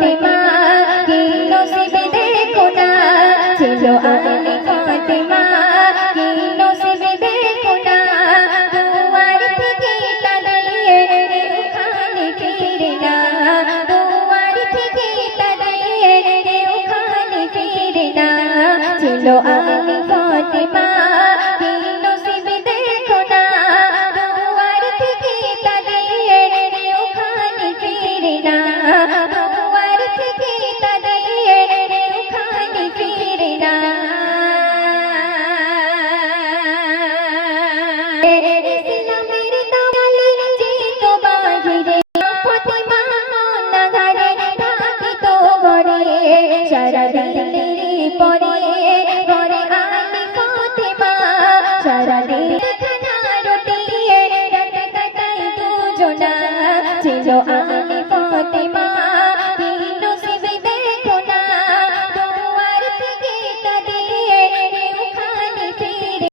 ফাতেমা কি নসিব দেখো না ছিল আলী ফাতেমা কি নসিব দেখো না দুয়ার থেকে তাড়িয়ে কেউ খালি ফিরে না দুয়ার থেকে তাড়িয়ে কেউ খালি ফিরে না ছিল আলী ফাতেমা কি নসিব দেখো না দুয়ার থেকে তাড়িয়ে কেউ খালি ফিরে না দুয়ার থেকে তাড়িয়ে কেউ খালি ফিরে না ইসলামের দাওয়ালি যেত বাহিরে ফাতেমা নাগারে থাকিত ঘরে সারা দিলের পরে